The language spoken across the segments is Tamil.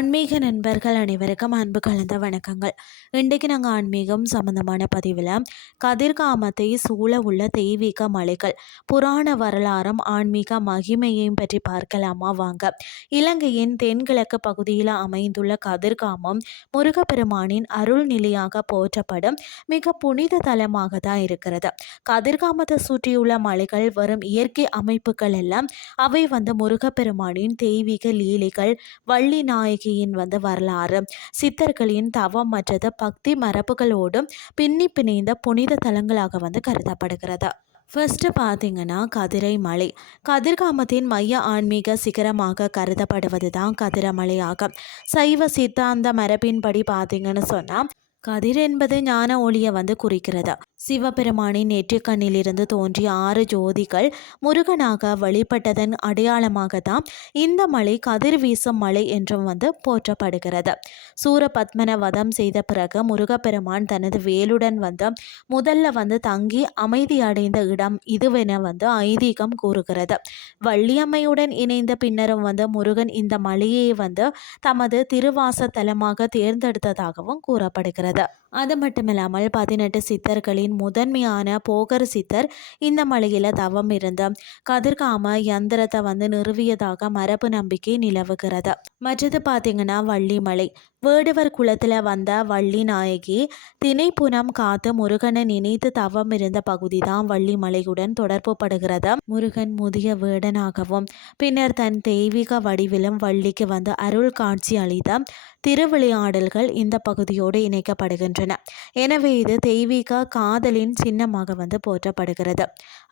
ஆன்மீக நண்பர்கள் அனைவருக்கும் அன்பு கலந்த வணக்கங்கள். இன்றைக்கு நாங்கள் ஆன்மீகம் சம்பந்தமான பதிவில் கதிர்காமத்தை சூழ உள்ள தெய்வீக மலைகள், புராண வரலாறும் ஆன்மீக மகிமையையும் பற்றி பார்க்கலாமா வாங்க. இலங்கையின் தென்கிழக்கு பகுதியில் அமைந்துள்ள கதிர்காமம் முருகப்பெருமானின் அருள் நிலையாக போற்றப்படும் மிக புனித தலமாக தான் இருக்கிறது. கதிர்காமத்தை சுற்றியுள்ள மலைகள் வரும் இயற்கை அமைப்புகள் எல்லாம் அவை முருகப்பெருமானின் தெய்வீக லீலைகள், வள்ளி நாயகியின் வரலாறு, சித்தர்களின் தவம் மற்றது பக்தி மரபுகளோடு பின்னி பிணைந்த புனித தலங்களாக கருதப்படுகிறது. ஃபர்ஸ்ட் பார்த்தீங்கன்னா கதிரை மலை. கதிர்காமத்தின் மைய ஆன்மீக சிகரமாக கருதப்படுவது தான் கதிரமலை ஆகும். சைவ சித்தாந்த மரபின்படி பார்த்தீங்கன்னு சொன்னால் கதிர் என்பது ஞான ஒளியை குறிக்கிறது. சிவபெருமானின் நெற்றிக்கண்ணிலிருந்து தோன்றிய 6 ஜோதிகள் முருகனாக வழிபட்டதன் அடையாளமாக தான் இந்த மலை கதிர் வீசும் மலை என்றும் போற்றப்படுகிறது. சூரபத்மன வதம் செய்த பிறகு முருகப்பெருமான் தனது வேலுடன் முதல்ல தங்கி அமைதி அடைந்த இடம் இதுவென ஐதீகம் கூறுகிறது. வள்ளியம்மையுடன் இணைந்த பின்னரும் முருகன் இந்த மலையை தமது திருவாச தலமாக தேர்ந்தெடுத்ததாகவும் கூறப்படுகிறது. அது மட்டுமில்லாமல் 18 சித்தர்களின் முதன்மையான போகர் சித்தர் இந்த மலையில் தவம் இருந்த கதிர்காம யந்திரத்தை நிறுவியதாக மரபு நம்பிக்கை நிலவுகிறது. மற்றது பார்த்தீங்கன்னா வள்ளிமலை. வேடுவர் குலத்தில் வந்த வள்ளி நாயகி திணைப்புனம் காத்து முருகனை நினைத்து தவம் இருந்த பகுதி தான் வள்ளிமலையுடன் தொடர்பு படுகிறது. முருகன் முதிய வேடனாகவும் பின்னர் தன் தெய்வீக வடிவிலும் வள்ளிக்கு அருள் காட்சி அளித்த திருவிளையாடல்கள் இந்த பகுதியோடு இணைக்கப்படுகின்றன. எனவே இது தெய்வீக காதலின் சின்னமாக போற்றப்படுகிறது.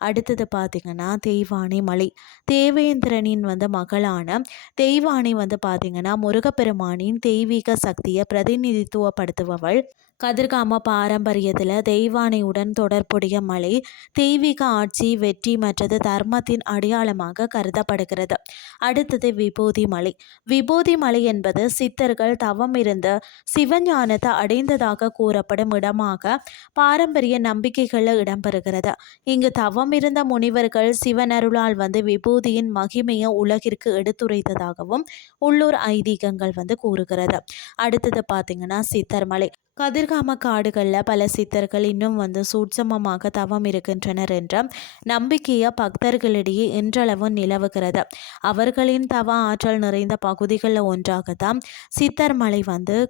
அடுத்தது பார்த்தீங்கன்னா தெய்வானை மலை. தேவேந்திரனின் மகளான தெய்வானை பார்த்தீங்கன்னா முருகப்பெருமானின் தெய்வீக சக்தியை பிரதிநிதித்துவப்படுத்துபவள். கதிர்காம பாரம்பரியத்தில் தெய்வானையுடன் தொடர்புடைய மலை தெய்வீக ஆட்சி, வெற்றி மற்றது தர்மத்தின் அடையாளமாக கருதப்படுகிறது. அடுத்தது விபூதி மலை. விபூதி மலை என்பது சித்தர்கள் தவம் இருந்து சிவஞானத்தை அடைந்ததாக கூறப்படும் இடமாக பாரம்பரிய நம்பிக்கைகளில் இடம்பெறுகிறது. இங்கு தவம் இருந்த முனிவர்கள் சிவனருளால் விபூதியின் மகிமையை உலகிற்கு எடுத்துரைத்ததாகவும் உள்ளூர் ஐதீகங்கள் கூறுகிறது. அடுத்தது பார்த்தீங்கன்னா சித்தர் மலை. கதிர்காம காடுகளில் பல சித்தர்கள் இன்னும் சூட்சமமாக தவம் இருக்கின்றனர் என்ற நம்பிக்கையை பக்தர்களிடையே இன்றளவு நிலவுகிறது. அவர்களின் தவ ஆற்றல் நிறைந்த பகுதிகளில் ஒன்றாகத்தான் சித்தர் மலை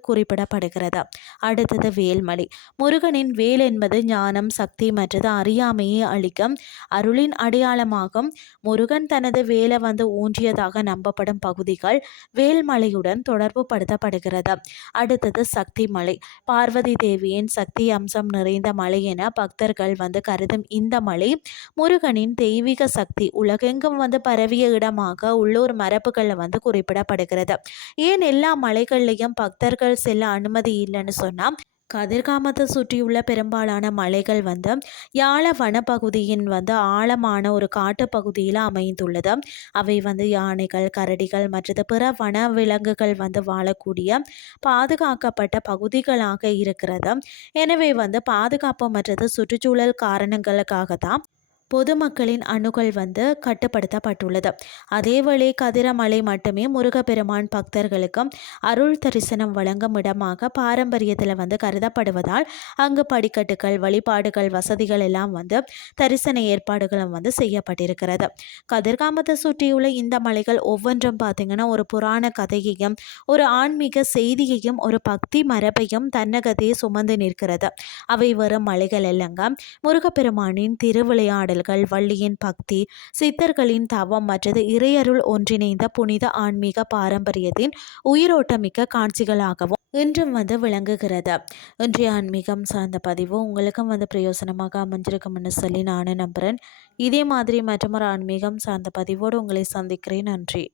குறிப்பிடப்படுகிறது. அடுத்தது வேல்மலை. முருகனின் வேல் என்பது ஞானம், சக்தி மற்றது அறியாமையை அளிக்கும் அருளின் அடையாளமாகும். முருகன் தனது வேலை ஊன்றியதாக நம்பப்படும் பகுதிகள் வேல்மலையுடன் தொடர்பு படுத்தப்படுகிறது. அடுத்தது சக்தி மலை. பார்வதி தேவியின் சக்தி அம்சம் நிறைந்த மலை என பக்தர்கள் கருதும் இந்த மலை முருகனின் தெய்வீக சக்தி உலகெங்கும் பரவிய இடமாக உள்ளூர் மரபுகளில் குறிப்பிடப்படுகிறது. ஏன் எல்லா மலைகள்லையும் பக்தர்கள் செல்ல அனுமதி இல்லைன்னு சொன்னால் கதிர்காமத்தை சுற்றியுள்ள பெரும்பாலான மலைகள் யாழ வனப்பகுதியின் ஆழமான ஒரு காட்டுப்பகுதியில் அமைந்துள்ளது. அவை யானைகள், கரடிகள் மற்றது பிற வன விலங்குகள் வாழக்கூடிய பாதுகாக்கப்பட்ட பகுதிகளாக இருக்கிறது. எனவே பாதுகாப்பு மற்றது சுற்றுச்சூழல் காரணங்களுக்காக தான் பொதுமக்களின் அணுகல் கட்டுப்படுத்தப்பட்டுள்ளது. அதேவேளை கதிரமலை மட்டுமே முருகப்பெருமான் பக்தர்களுக்கும் அருள் தரிசனம் வழங்கும் இடமாக பாரம்பரியத்தில் கருதப்படுவதால் அங்கு படிக்கட்டுகள், வழிபாடுகள், வசதிகள் எல்லாம் தரிசன ஏற்பாடுகளும் செய்யப்பட்டிருக்கிறது. கதிர்காமத்தை சுற்றியுள்ள இந்த மலைகள் ஒவ்வொன்றும் பார்த்தீங்கன்னா ஒரு புராண கதையையும் ஒரு ஆன்மீக செய்தியையும் ஒரு பக்தி மரபையும் தன்னகத்தையே சுமந்து நிற்கிறது. அவை வரும் மலைகள் இல்லைங்க முருகப்பெருமானின் திருவிளையாடல், வள்ளியின் பக்தி, சித்தர்களின் தவம் மற்றது இறையருள் ஒன்றிணைந்த புனித ஆன்மீக பாரம்பரியத்தின் உயிரோட்டமிக்க காட்சிகளாகவும் இன்றும் விளங்குகிறது. இன்றைய ஆன்மீகம் சார்ந்த பதிவு உங்களுக்கும் பிரயோசனமாக அமைஞ்சிருக்கும்னு சொல்லி நானும் நம்புகிறேன். இதே மாதிரி மற்றொரு ஆன்மீகம் சார்ந்த பதிவோடு உங்களை சந்திக்கிறேன். நன்றி.